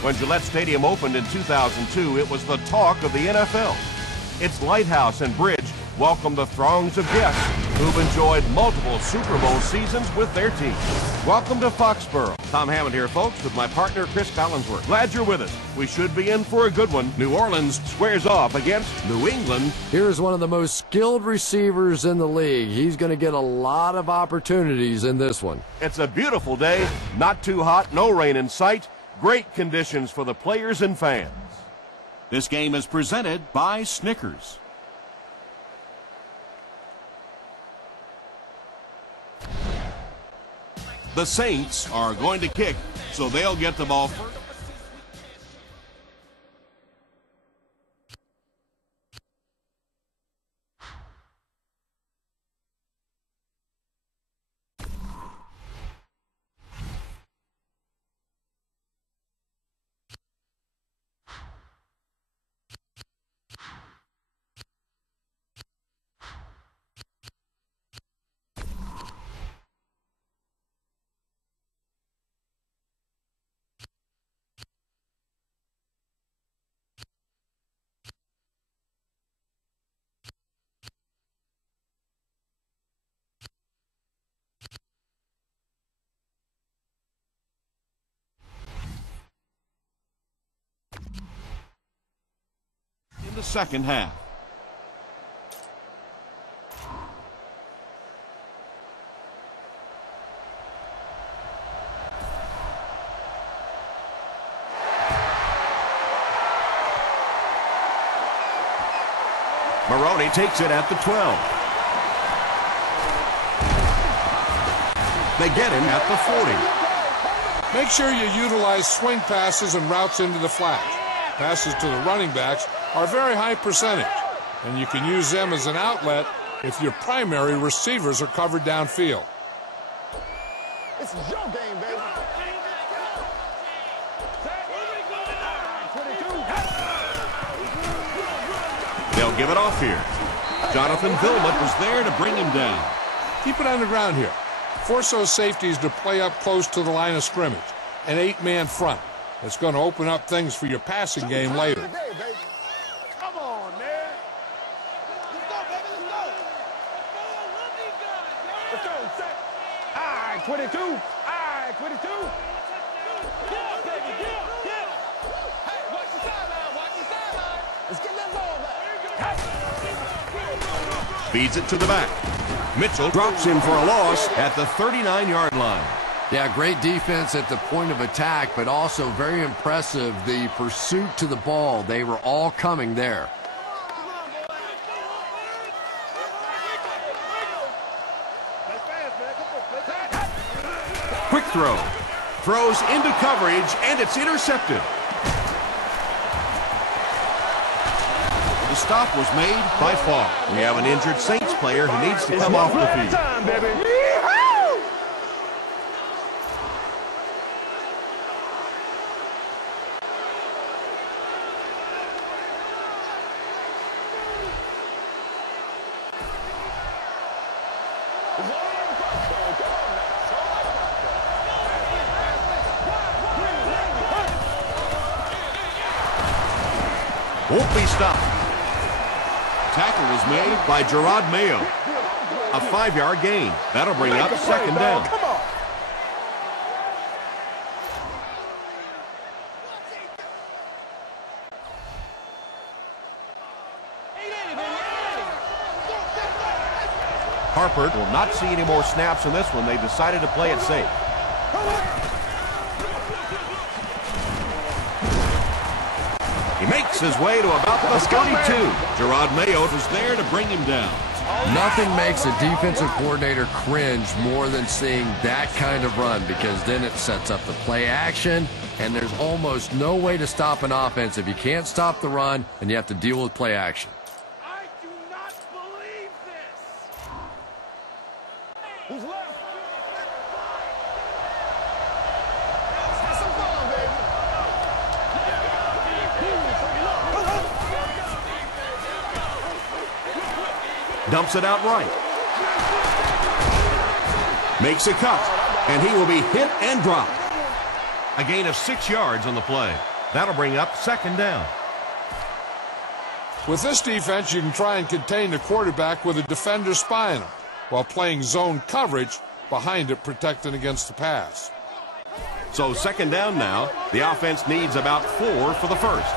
When Gillette Stadium opened in 2002, it was the talk of the NFL. Its lighthouse and bridge welcomed the throngs of guests who've enjoyed multiple Super Bowl seasons with their team. Welcome to Foxborough. Tom Hammond here, folks, with my partner, Chris Collinsworth. Glad you're with us. We should be in for a good one. New Orleans squares off against New England. Here's one of the most skilled receivers in the league. He's going to get a lot of opportunities in this one. It's a beautiful day. Not too hot, no rain in sight. Great conditions for the players and fans. This game is presented by Snickers. The Saints are going to kick, so they'll get the ball first. The second half. Maroney takes it at the 12. They get him at the 40. Make sure you utilize swing passes and routes into the flat. Passes to the running backs are a very high percentage, and you can use them as an outlet if your primary receivers are covered downfield. This is your game, baby. They'll give it off here. Jonathan Vilmot was there to bring him down. Keep it on the ground here. Force those safeties to play up close to the line of scrimmage. An 8-man front. It's going to open up things for your passing game later. Come on, man. Let's go, baby. Let's go. Let's go. All right, 22. All right, 22. Yeah, baby. Yeah. Hey, watch the sideline. Watch the sideline. Let's get that ball back. Feeds it to the back. Mitchell drops him for a loss at the 39-yard line. Yeah, great defense at the point of attack, but also very impressive the pursuit to the ball. They were all coming there. Quick throw. Throws into coverage, and it's intercepted. The stop was made by Fall. We have an injured Saints player who needs to come off the field. Won't be stopped. Tackle was made by Gerard Mayo. A 5-yard gain. That'll bring up second down. Come on. Harper will not see any more snaps in this one. They decided to play it safe. He makes his way to about the 32. Gerard Mayo was there to bring him down. Nothing makes a defensive coordinator cringe more than seeing that kind of run, because then it sets up the play action, and there's almost no way to stop an offense if you can't stop the run and you have to deal with play action. I do not believe this. Who's left? Have some fun, baby. Dumps it out right. Makes a cut, and he will be hit and dropped. A gain of 6 yards on the play. That'll bring up second down. With this defense, you can try and contain the quarterback with a defender spying him while playing zone coverage behind it, protecting against the pass. So second down now. The offense needs about 4 for the first.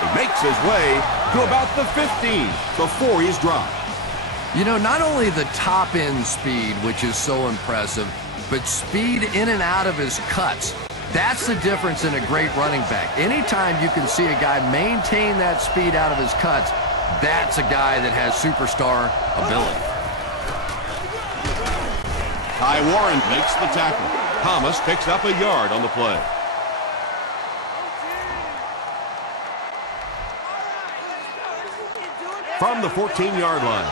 He makes his way to about the 15 before he's dropped. You know, not only the top end speed, which is so impressive, but speed in and out of his cuts. That's the difference in a great running back. Anytime you can see a guy maintain that speed out of his cuts, that's a guy that has superstar ability. Ty Warren makes the tackle. Thomas picks up a yard on the play. From the 14-yard line.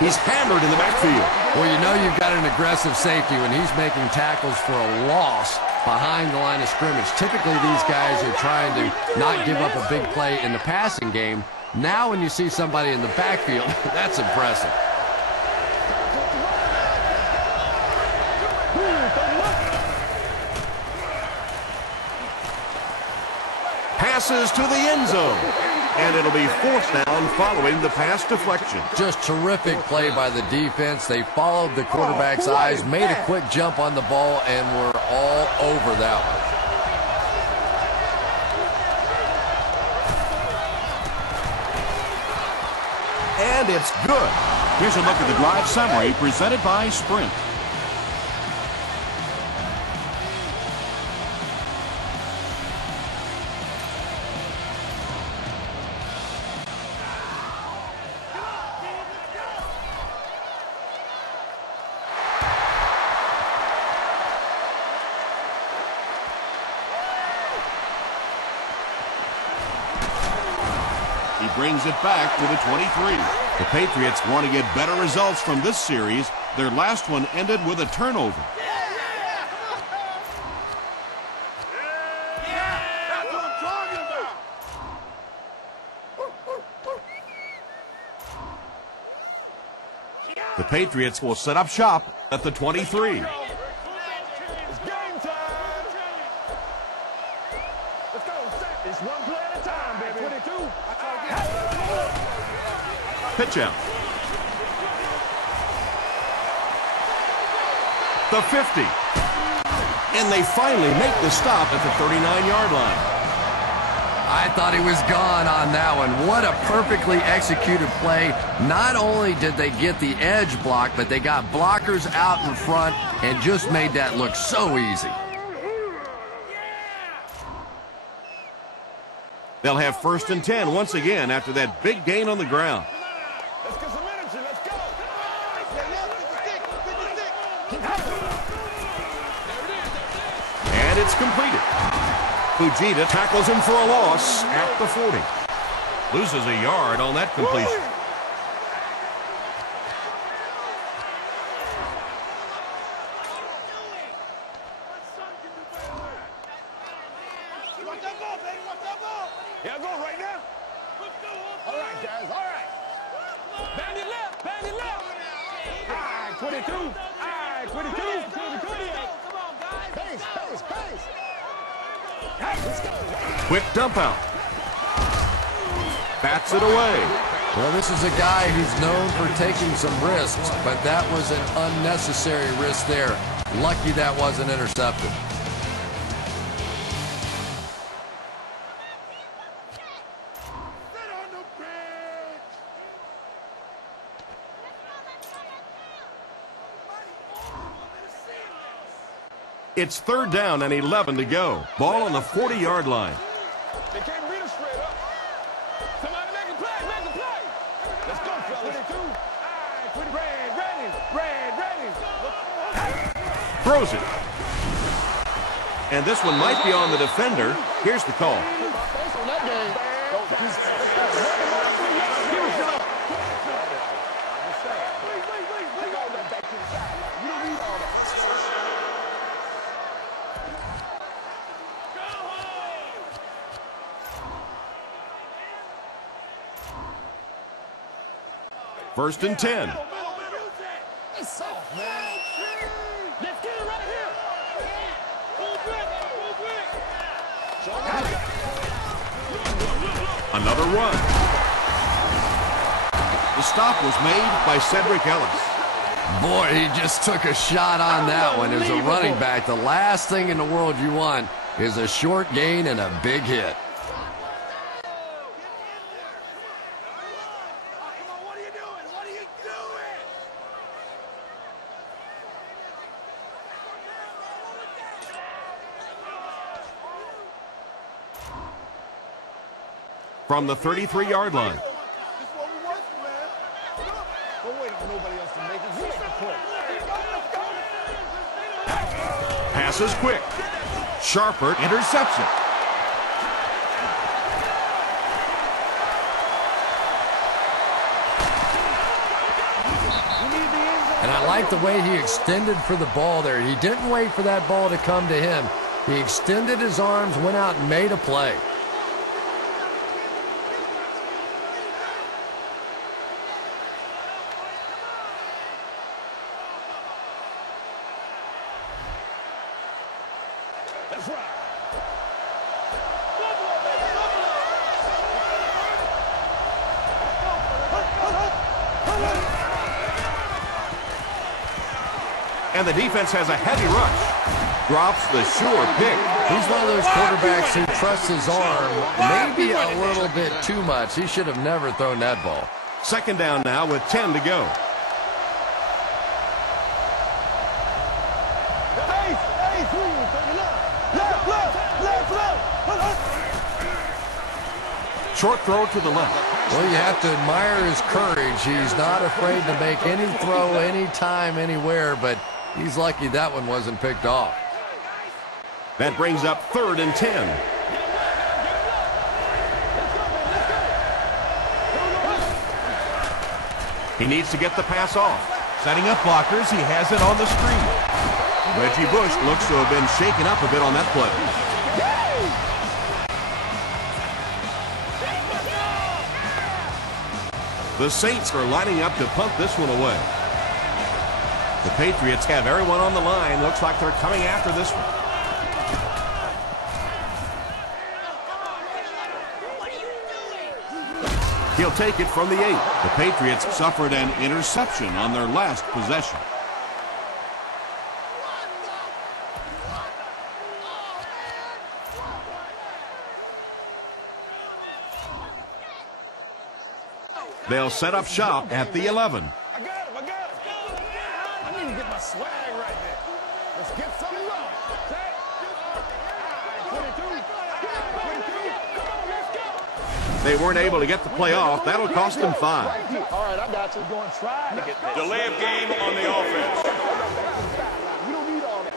He's hammered in the backfield. Well, you know you've got an aggressive safety when he's making tackles for a loss behind the line of scrimmage. Typically, these guys are trying to not give up a big play in the passing game. Now when you see somebody in the backfield, that's impressive. Passes to the end zone. And it'll be fourth down following the pass deflection. Just terrific play by the defense. They followed the quarterback's eyes, made a quick jump on the ball, and were all over that one. And it's good. Here's a look at the drive summary presented by Sprint. Brings it back to the 23. The Patriots Want to get better results from this series. Their last one ended with a turnover. That's what I'm talking about. The Patriots will set up shop at the 23. It's game time. Let's go. It's one play at a time, baby. 22. Pitch out. The 50. And they finally make the stop at the 39-yard line. I thought he was gone on that one. What a perfectly executed play. Not only did they get the edge blocked, but they got blockers out in front and just made that look so easy. They'll have first and 10 once again after that big gain on the ground. Let's get some energy. Let's go. And it's completed. Fujita tackles him for a loss at the 40. Loses a yard on that completion. Yeah, go right now. All right, guys. All right. Band it left. Band it left. All right, 22. All right, 22. 28. Come on, guys. Pace. Let's go. Quick dump out. Bats it away. Well, this is a guy who's known for taking some risks, but that was an unnecessary risk there. Lucky that wasn't intercepted. It's third down and 11 to go. Ball on the 40-yard line. They can't beat us straight up. Somebody make a play. Make a play. Let's go, fellas. 22. All right, ready. Throws it. And this one might be on the defender. Here's the call. First and 10. It's soft, man. Let's get it right here. Another run. The stop was made by Cedric Ellis. Boy, he just took a shot on that one. As a running back, the last thing in the world you want is a short gain and a big hit. From the 33-yard line. Pass is quick. Sharper interception. And I like the way he extended for the ball there. He didn't wait for that ball to come to him. He extended his arms, went out and made a play. That's right. And the defense has a heavy rush. Drops the sure pick. He's one of those quarterbacks who trusts his arm maybe a little bit too much. He should have never thrown that ball. Second down now with 10 to go. Short throw to the left. Well, you have to admire his courage. He's not afraid to make any throw, anytime, anywhere, but he's lucky that one wasn't picked off. That brings up 3rd and 10. He needs to get the pass off. Setting up blockers, he has it on the screen. Reggie Bush looks to have been shaken up a bit on that play. The Saints are lining up to punt this one away. The Patriots have everyone on the line. Looks like they're coming after this one. He'll take it from the 8. The Patriots suffered an interception on their last possession. They'll set up shop at the 11. I got him. I need to get my swag right there. Let's get something wrong. 22. They weren't able to get the play off. That'll cost them 5. All right, I got you. Going to try to get that. Delay of game on the offense. We don't need all that.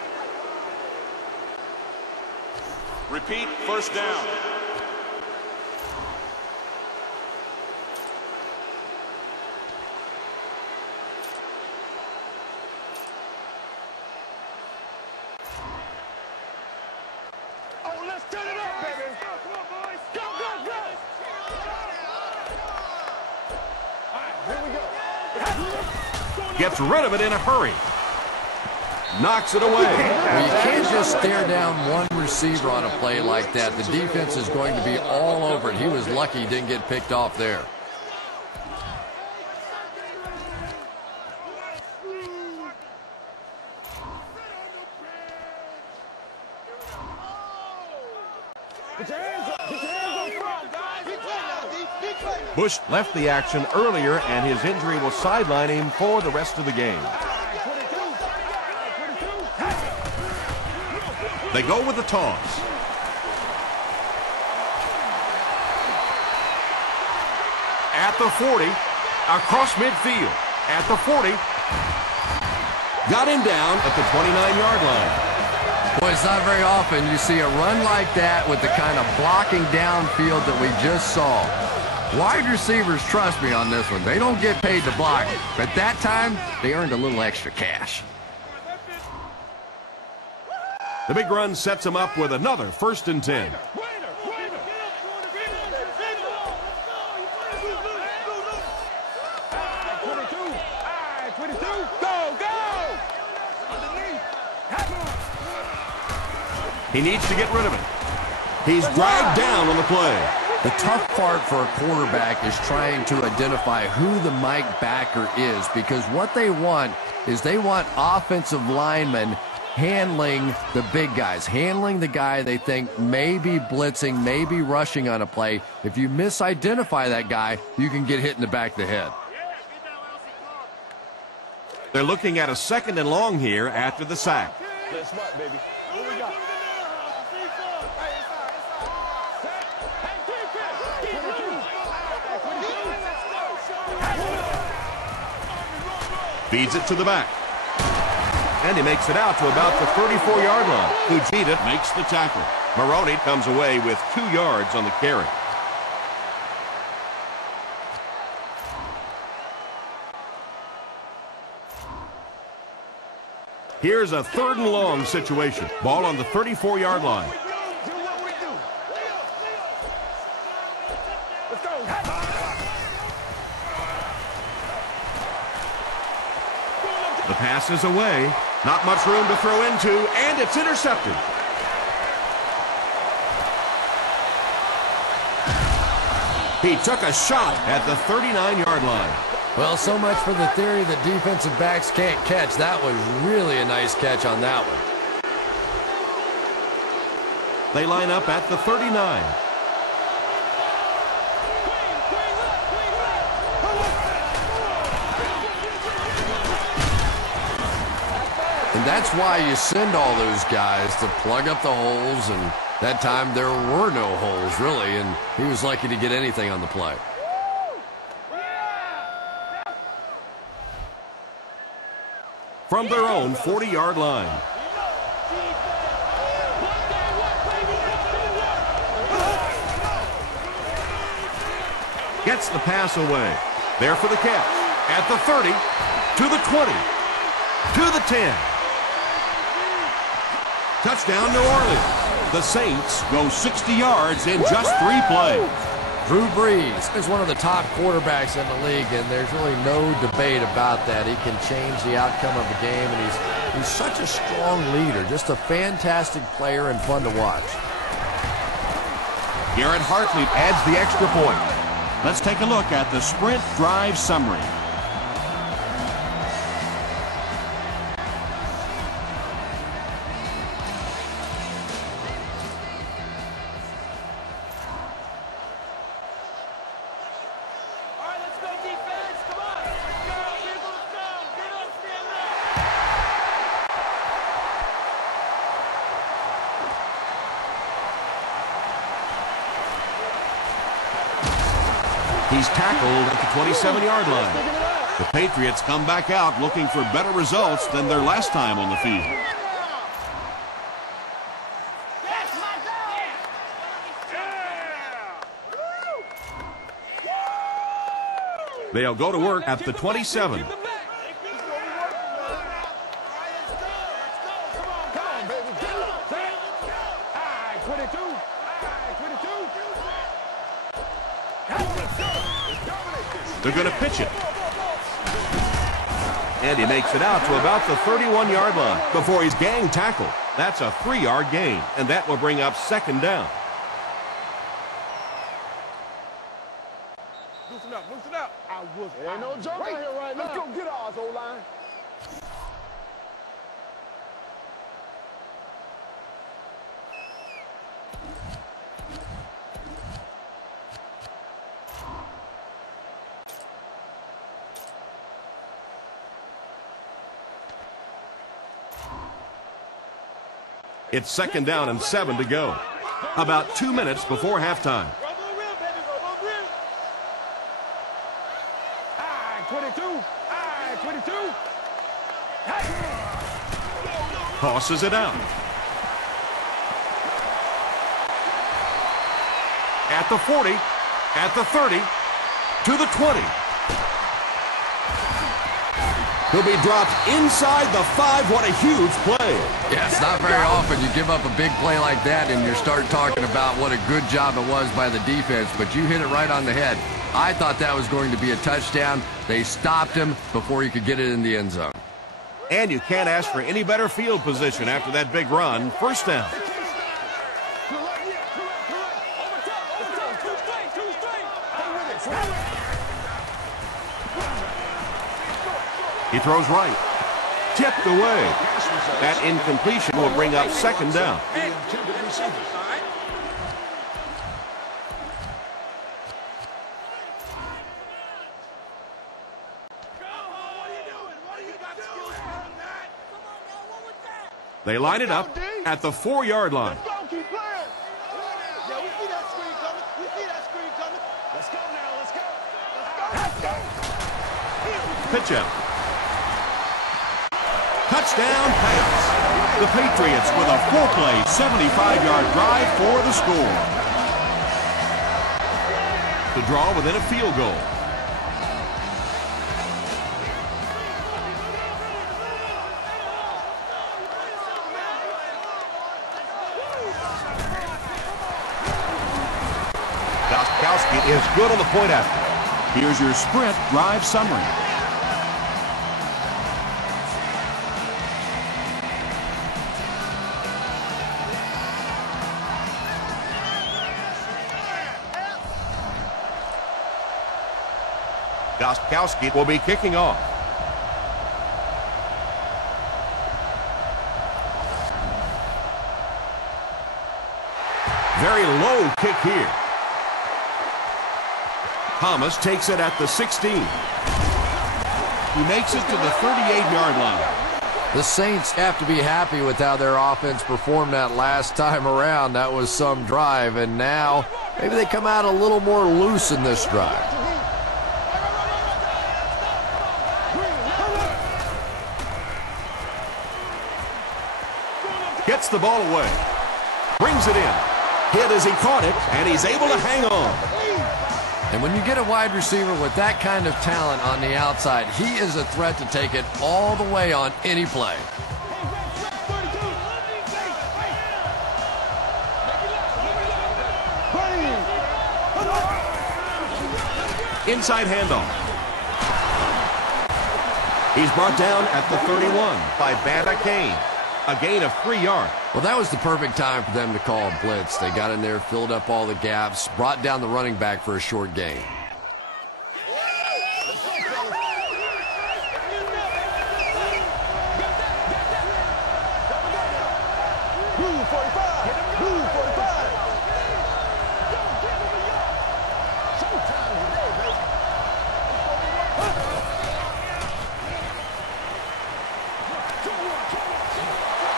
Repeat, first down. Oh, let's turn it up, baby. Come on, boys. Go, go, go. All right, here we go. Gets rid of it in a hurry. Knocks it away. Well, you can't just stare down one receiver on a play like that. The defense is going to be all over it. He was lucky he didn't get picked off there. Bush left the action earlier, and his injury will sideline him for the rest of the game. They go with the toss. At the 40, across midfield. At the 40, got him down at the 29-yard line. Boy, it's not very often you see a run like that with the kind of blocking downfield that we just saw. Wide receivers trust me on this one. They don't get paid to block, but that time they earned a little extra cash. The big run sets him up with another 1st and 10. 22. Go, go. Underneath. He needs to get rid of it. He's dragged down on the play. The tough part for a quarterback is trying to identify who the Mike backer is, because what they want is they want offensive linemen handling the big guys, handling the guy they think may be blitzing, may be rushing on a play. If you misidentify that guy, you can get hit in the back of the head. They're looking at a 2nd and long here after the sack. Play smart, baby. What we got? Feeds it to the back. And he makes it out to about the 34-yard line. Fujita makes the tackle. Maroney comes away with 2 yards on the carry. Here's a 3rd and long situation. Ball on the 34-yard line. Let's go. The pass is away. Not much room to throw into, and it's intercepted. He took a shot at the 39-yard line. Well, so much for the theory that defensive backs can't catch. That was really a nice catch on that one. They line up at the 39. And that's why you send all those guys to plug up the holes, and that time there were no holes, really, and he was lucky to get anything on the play. From their own 40-yard line. Gets the pass away. There for the catch. At the 30, to the 20, to the 10. Touchdown, New Orleans. The Saints go 60 yards in just 3 plays. Drew Brees is one of the top quarterbacks in the league, and there's really no debate about that. He can change the outcome of the game, and he's such a strong leader, just a fantastic player and fun to watch. Garrett Hartley adds the extra point. Let's take a look at the sprint drive summary. He's tackled at the 27-yard line. The Patriots come back out looking for better results than their last time on the field. They'll go to work at the 27. They're going to pitch it. And he makes it out to about the 31-yard line before he's gang tackled. That's a 3-yard gain, and that will bring up 2nd down. Loosen up, loosen up. Ain't no jump right here right now. Let's go get ours, O-line. It's 2nd down and 7 to go. About 2 minutes before halftime. 22. Tosses it out. At the 40, at the 30, to the 20. He'll be dropped inside the 5. What a huge play. Yeah, it's not very often you give up a big play like that and you start talking about what a good job it was by the defense, but you hit it right on the head. I thought that was going to be a touchdown. They stopped him before he could get it in the end zone. And you can't ask for any better field position after that big run. First down. He throws right. Tipped away. That incompletion will bring up second down. They line it up at the 4-yard line. Pitch out. Touchdown pass. The Patriots with a 4-play, 75-yard drive for the score. To draw within a field goal. Is good on the point after. Here's your sprint drive summary. Gostkowski will be kicking off. Very low kick here. Thomas takes it at the 16. He makes it to the 38-yard line. The Saints have to be happy with how their offense performed that last time around. That was some drive, and now maybe they come out a little more loose in this drive. Gets the ball away. Brings it in. Hit as he caught it, and he's able to hang on. And when you get a wide receiver with that kind of talent on the outside, he is a threat to take it all the way on any play. Inside handoff. He's brought down at the 31 by Banda Kane. A gain of 3 yards. Well, that was the perfect time for them to call a blitz. They got in there, filled up all the gaps, brought down the running back for a short gain.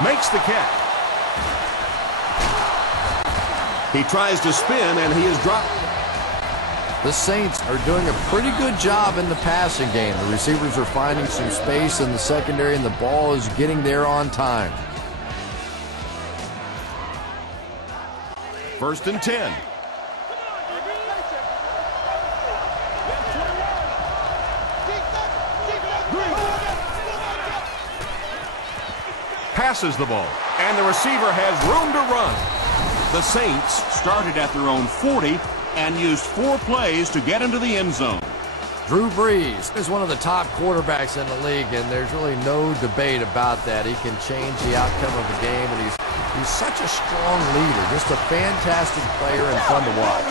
Makes the catch. He tries to spin, and he is dropped. The Saints are doing a pretty good job in the passing game. The receivers are finding some space in the secondary, and the ball is getting there on time. 1st and 10. Passes the ball, and the receiver has room to run. The Saints started at their own 40 and used 4 plays to get into the end zone. Drew Brees is one of the top quarterbacks in the league, and there's really no debate about that. He can change the outcome of the game, and he's such a strong leader, just a fantastic player and fun to watch.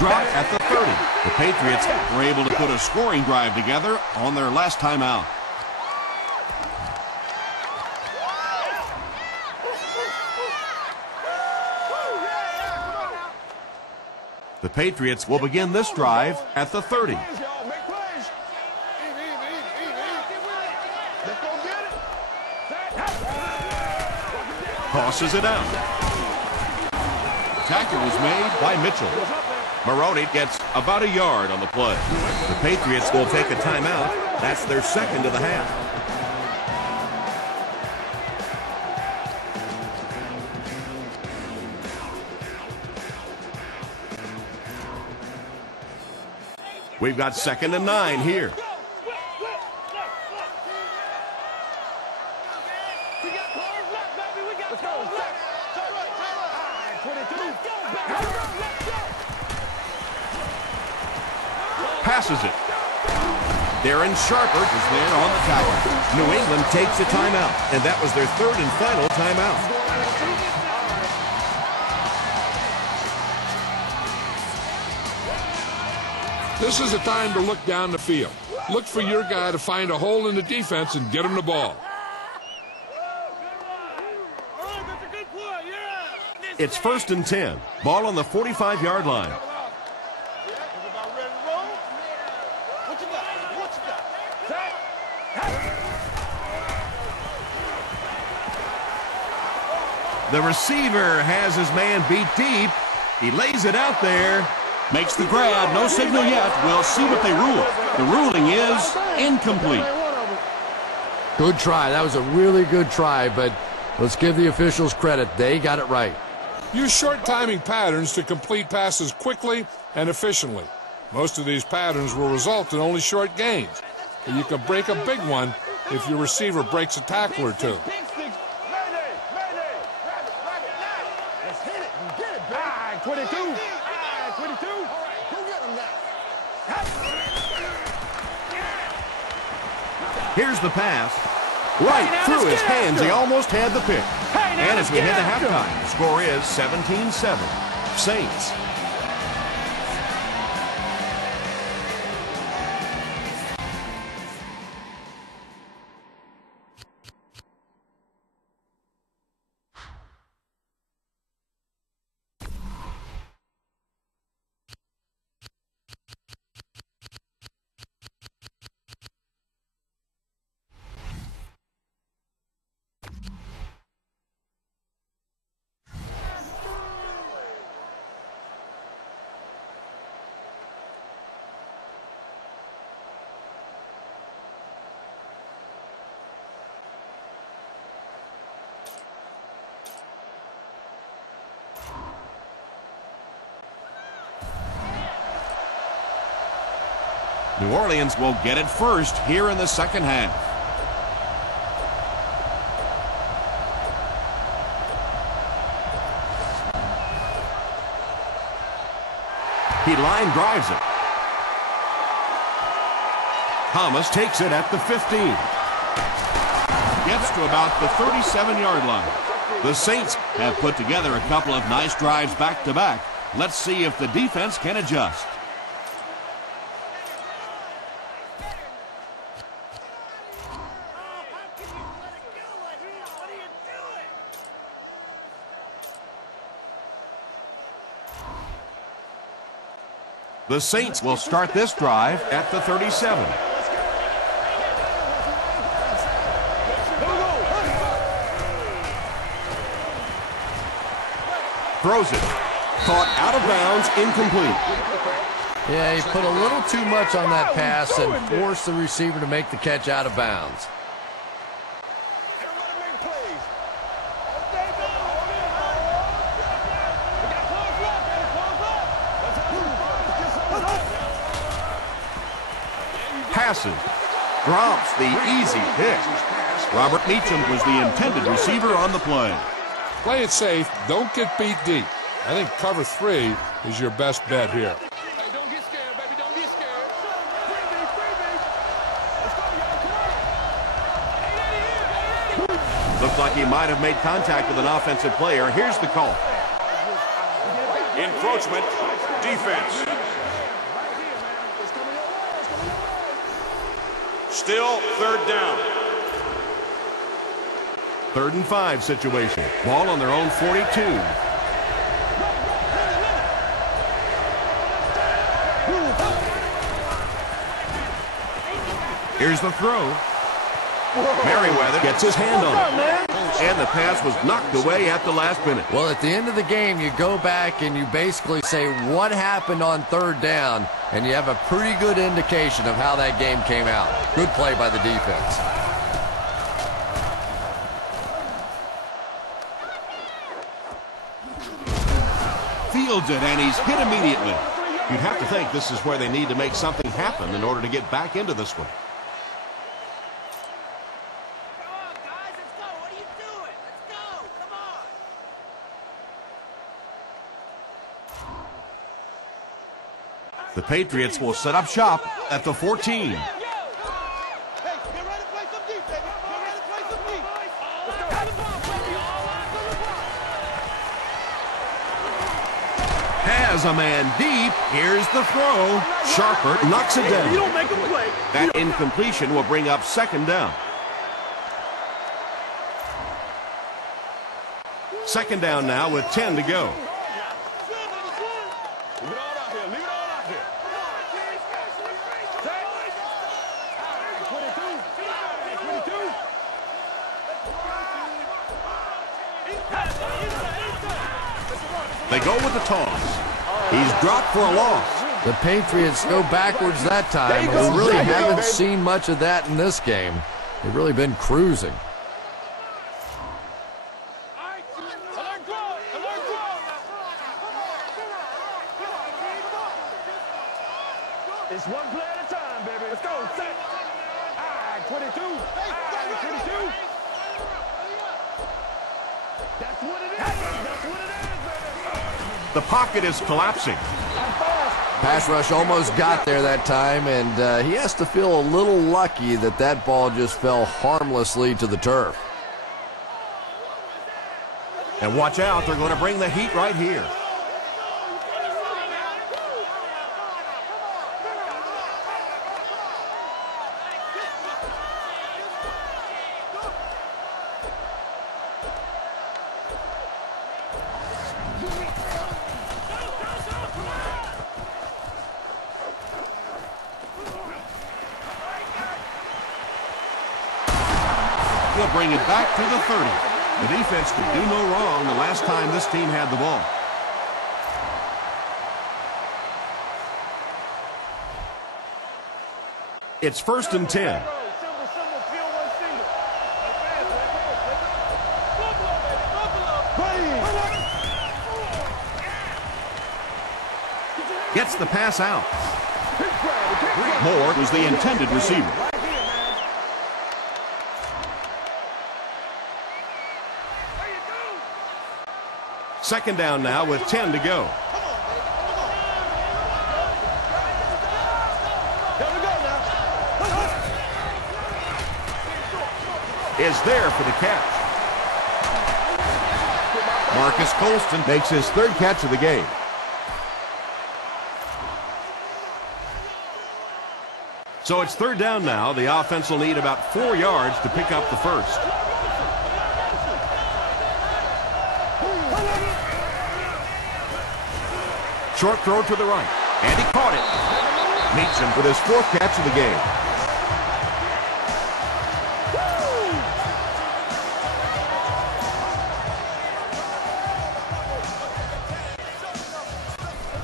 Dropped at the 30. The Patriots were able to put a scoring drive together on their last time out. The Patriots will begin this drive at the 30. Tosses it out. Tackle was made by Mitchell. Maroney gets about a yard on the play. The Patriots will take a timeout. That's their second of the half. We've got 2nd and 9 here. Passes it. Darren Sharper is there on the tower. New England takes a timeout, and that was their 3rd and final timeout. This is a time to look down the field. Look for your guy to find a hole in the defense and get him the ball. It's 1st and 10. Ball on the 45-yard line. The receiver has his man beat deep. He lays it out there. Makes the grab. No signal yet. We'll see what they rule. The ruling is incomplete. Good try. That was a really good try, but let's give the officials credit. They got it right. Use short timing patterns to complete passes quickly and efficiently. Most of these patterns will result in only short gains. And you can break a big one if your receiver breaks a tackle or two. Here's the pass. Right through his hands. He almost had the pick. And as we head to halftime, the score is 17-7. Saints. New Orleans will get it first here in the second half. He line drives it. Thomas takes it at the 15. Gets to about the 37-yard line. The Saints have put together a couple of nice drives back-to-back. Let's see if the defense can adjust. The Saints will start this drive at the 37. Throws it. Caught out of bounds, incomplete. Yeah, he put a little too much on that pass and forced the receiver to make the catch out of bounds. Passes. Drops the easy pick. Robert Meacham was the intended receiver on the play. Play it safe. Don't get beat deep. I think cover 3 is your best bet here. Hey, don't get scared, baby. Don't get scared. Looks like he might have made contact with an offensive player. Here's the call. Encroachment. Defense. Still 3rd down. 3rd and 5 situation. Ball on their own 42. Here's the throw. Merriweather gets his hand on it. And the pass was knocked away at the last minute. Well, at the end of the game, you go back and you basically say what happened on 3rd down, and you have a pretty good indication of how that game came out. Good play by the defense. Fields it, and he's hit immediately. You'd have to think this is where they need to make something happen. happen in order to get back into this one. Come on, guys, let's go. What are you doing? Let's go. Come on. The Patriots will set up shop at the 14. Has a man deep. Here's the throw. Sharper knocks it down. You don't make a play. That incompletion will bring up second down. Second down now with 10 to go. Leave it all out here. Leave it all out here. 22. They go with the toss. He's dropped for a loss. The Patriots go backwards that time. We really haven't seen much of that in this game. They've really been cruising. It's one play at a time, baby. Let's go. Set. 22. 22. That's what it is. That's what it is, baby. The pocket is collapsing. Pass rush almost got there that time, and he has to feel a little lucky that that ball just fell harmlessly to the turf. And watch out, they're going to bring the heat right here. He'll bring it back to the 30. The defense could do no wrong the last time this team had the ball. It's 1st and 10. Gets the pass out. Moore was the intended receiver. Second down now with 10 to go. Is there for the catch. Marcus Colston makes his 3rd catch of the game. So it's 3rd down now. The offense will need about 4 yards to pick up the first. Short throw to the right, and he caught it. Meets him with his 4th catch of the game.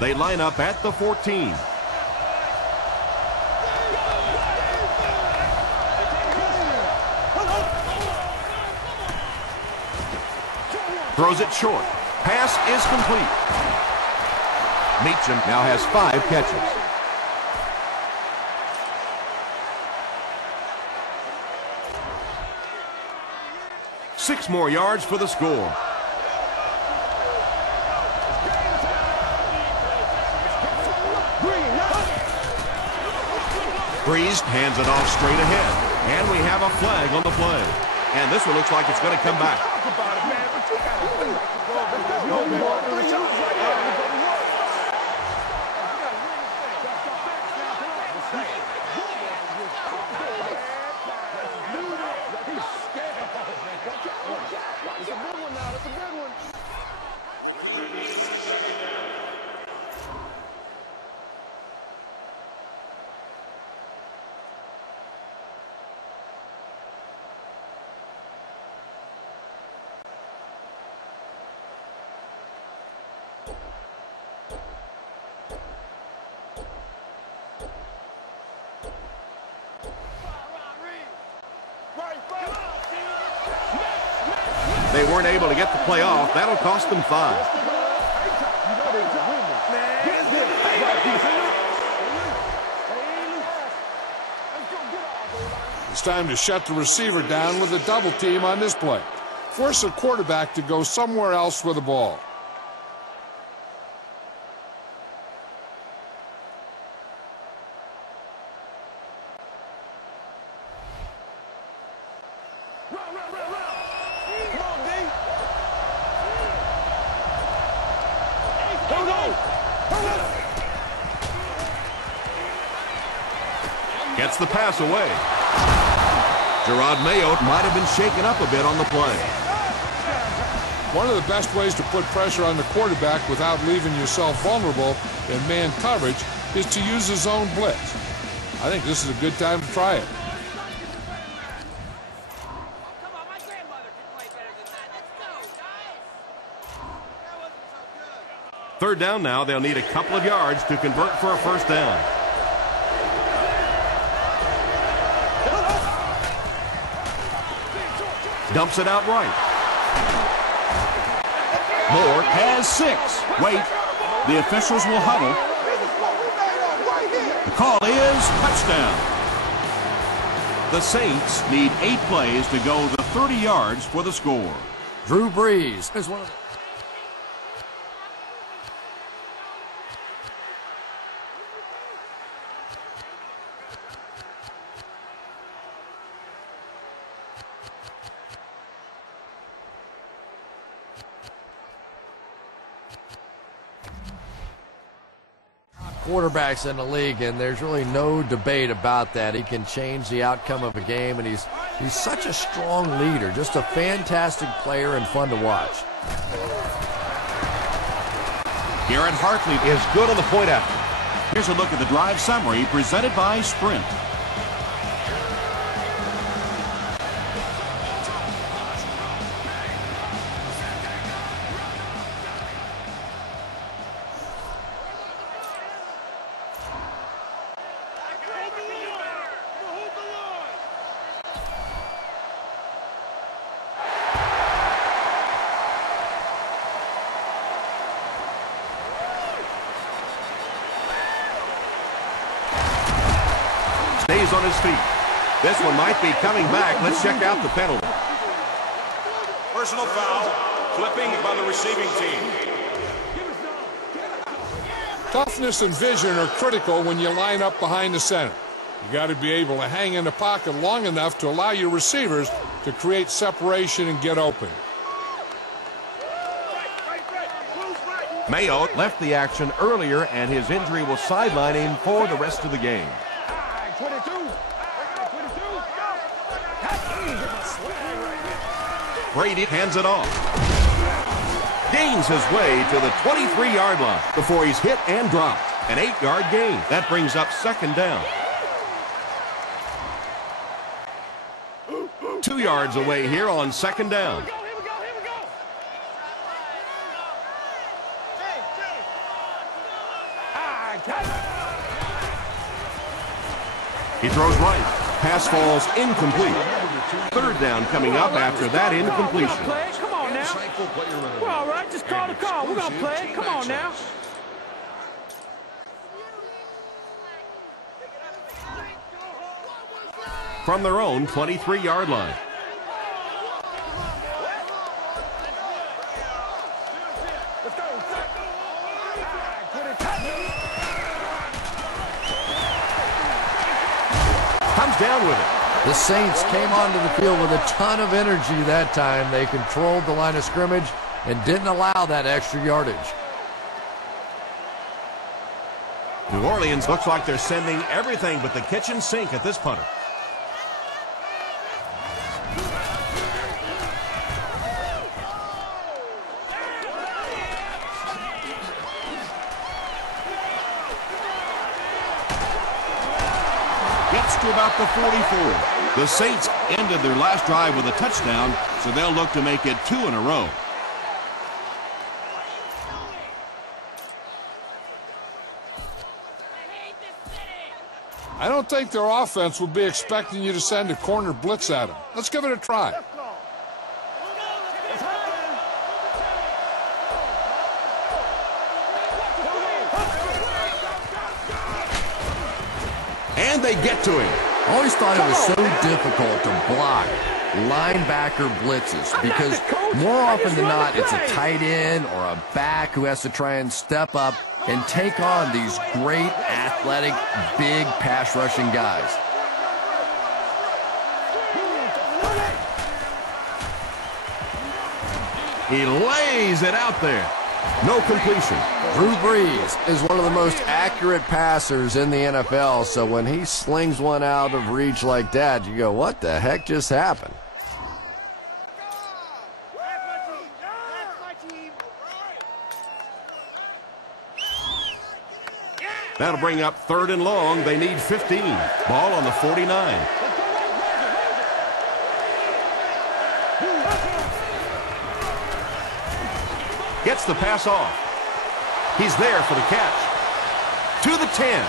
They line up at the 14. Throws it short. Pass is complete. Meacham now has 5 catches. Six more yards for the score. Breeze hands it off straight ahead. And we have a flag on the play. And this one looks like it's going to come back. They weren't able to get the play off. That'll cost them 5. It's time to shut the receiver down with a double team on this play. Force the quarterback to go somewhere else with the ball. Gets the pass away. Gerard Mayo might have been shaken up a bit on the play. One of the best ways to put pressure on the quarterback without leaving yourself vulnerable in man coverage is to use his own blitz. I think this is a good time to try it. Come on, my grandmother can play better than that. Let's go, guys. That wasn't so good. Third down now. They'll need a couple of yards to convert for a first down. Dumps it out right. Moore has 6. Wait. The officials will huddle. The call is touchdown. The Saints need 8 plays to go the 30 yards for the score. Drew Brees is one of the... quarterbacks in the league, and there's really no debate about that. He can change the outcome of a game, and he's such a strong leader, just a fantastic player and fun to watch. Garrett Hartley is good on the point after. Here's a look at the drive summary presented by Sprint. Stays on his feet. This one might be coming back. Let's check out the penalty. Personal foul, flipping by the receiving team. Toughness and vision are critical when you line up behind the center. You got to be able to hang in the pocket long enough to allow your receivers to create separation and get open. Mayo left the action earlier, and his injury will sideline him for the rest of the game. 22. 22. Brady hands it off. Gains his way to the 23-yard line before he's hit and dropped. An 8-yard gain. That brings up second down. 2 yards away here on second down. He throws right. Pass falls incomplete. Third down coming up after that incompletion. Come on now. We're all right. Just call the call. We're going to play it. Come on now. From their own 23-yard line. Comes down with it. The Saints came onto the field with a ton of energy that time. They controlled the line of scrimmage and didn't allow that extra yardage. New Orleans looks like they're sending everything but the kitchen sink at this punter. Gets to about the 44. The Saints ended their last drive with a touchdown, so they'll look to make it 2 in a row. I don't think their offense will be expecting you to send a corner blitz at them. Let's give it a try. And they get to him. I always thought it was so difficult to block linebacker blitzes because more often than not, it's a tight end or a back who has to try and step up and take on these great athletic, big pass rushing guys. He lays it out there. No completion. Drew Brees is one of the most accurate passers in the NFL, so when he slings one out of reach like that, you go, what the heck just happened? That'll bring up 3rd and long. They need 15. Ball on the 49. Gets the pass off. He's there for the catch. To the 10.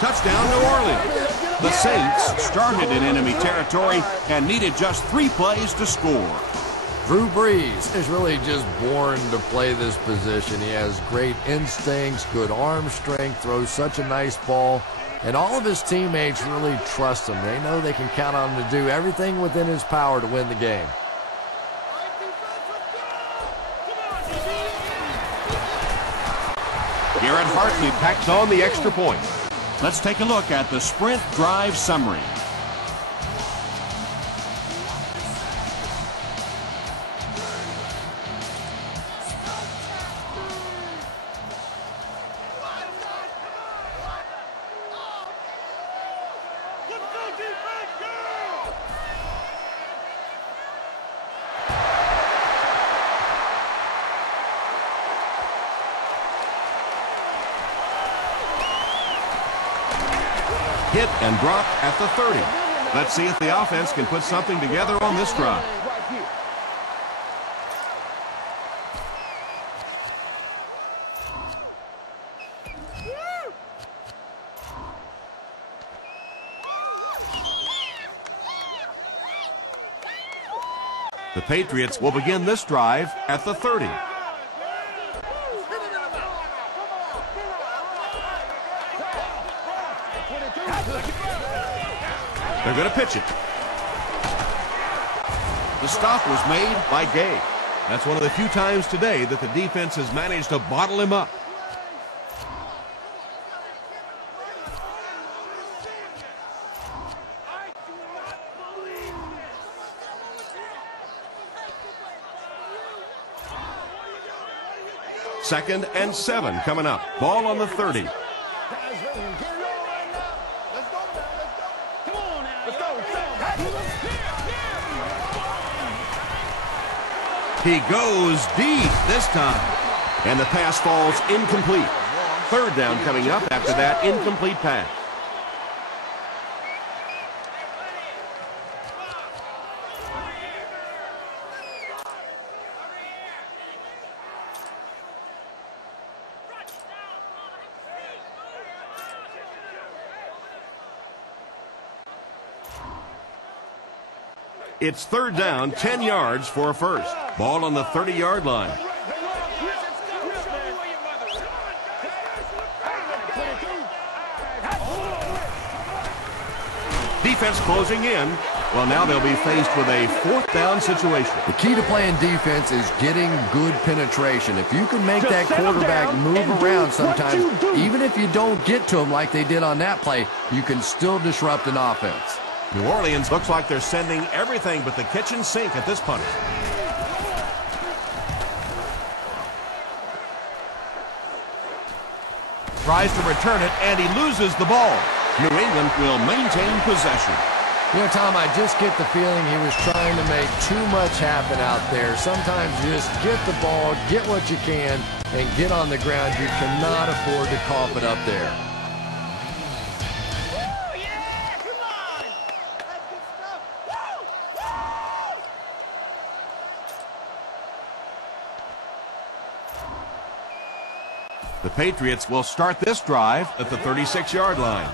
Touchdown, New Orleans. The Saints started in enemy territory and needed just 3 plays to score. Drew Brees is really just born to play this position. He has great instincts, good arm strength, throws such a nice ball, and all of his teammates really trust him. They know they can count on him to do everything within his power to win the game. Garrett Hartley packs on the extra point. Let's take a look at the sprint drive summary. Hit and dropped at the 30. Let's see if the offense can put something together on this drive. The Patriots will begin this drive at the 30. They're going to pitch it. The stop was made by Gay. That's one of the few times today that the defense has managed to bottle him up. Second and 7 coming up. Ball on the 30. He goes deep this time. And the pass falls incomplete. 3rd down coming up after that incomplete pass. It's 3rd down, 10 yards for a first. Ball on the 30-yard line. Defense closing in. Well, now they'll be faced with a 4th down situation. The key to playing defense is getting good penetration. If you can make that quarterback move around sometimes, even if you don't get to him like they did on that play, you can still disrupt an offense. New Orleans looks like they're sending everything but the kitchen sink at this punter. Tries to return it, and he loses the ball. New England will maintain possession. You know, Tom, I just get the feeling he was trying to make too much happen out there. Sometimes you just get the ball, get what you can, and get on the ground. You cannot afford to cough it up there. The Patriots will start this drive at the 36-yard line.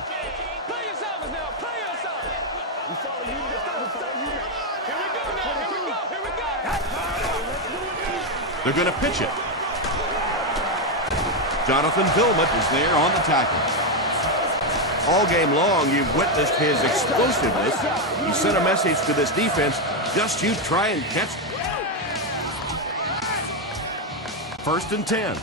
They're going to pitch it. Jonathan Vilmot is there on the tackle. All game long, you've witnessed his explosiveness. He sent a message to this defense, just you try and catch. 1st and 10.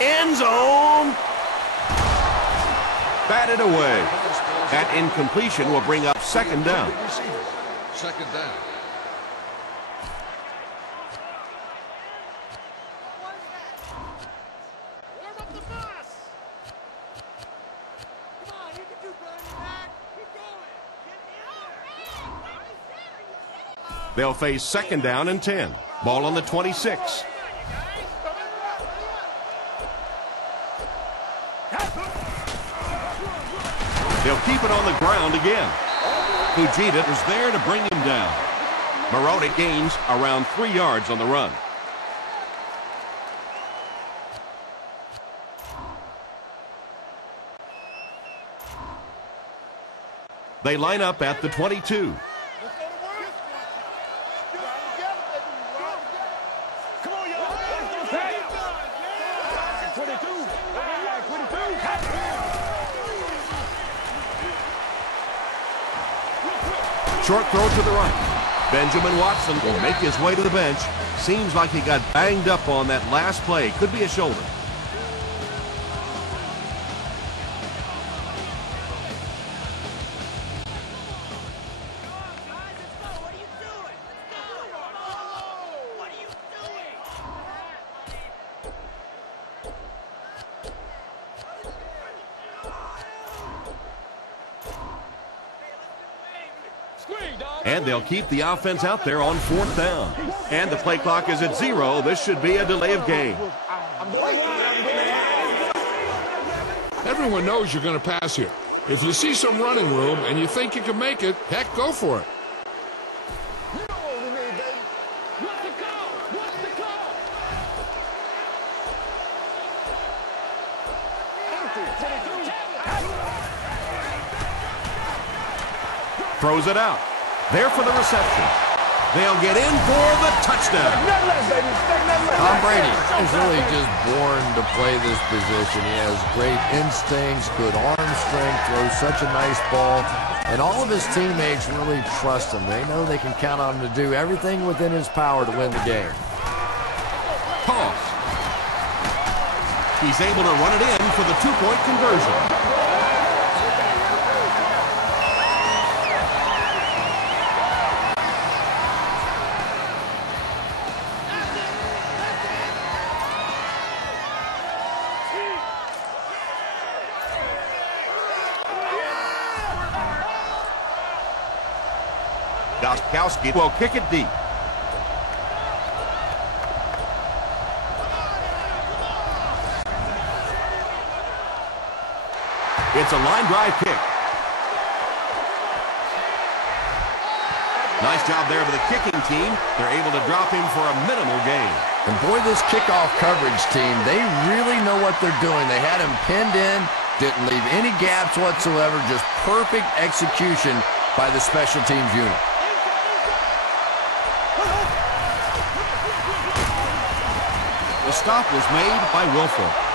End zone. Batted away. That incompletion will bring up 2nd down. 2nd down. They'll face 2nd down and 10. Ball on the 26. They'll keep it on the ground again. Fujita is there to bring him down. Maroney gains around 3 yards on the run. They line up at the 22. Short throw to the right. Benjamin Watson will make his way to the bench. Seems like he got banged up on that last play. Could be a shoulder. And they'll keep the offense out there on 4th down. And the play clock is at 0. This should be a delay of game. Everyone knows you're going to pass here. If you see some running room and you think you can make it, heck, go for it. Throws it out. There for the reception. They'll get in for the touchdown. Tom Brady is really just born to play this position. He has great instincts, good arm strength, throws such a nice ball, and all of his teammates really trust him. They know they can count on him to do everything within his power to win the game. Toss. He's able to run it in for the 2-point conversion. Goskowski will kick it deep. It's a line drive kick. Nice job there for the kicking team. They're able to drop him for a minimal gain. And boy, this kickoff coverage team, they really know what they're doing. They had him pinned in, didn't leave any gaps whatsoever, just perfect execution by the special teams unit. The stop was made by Wilfork.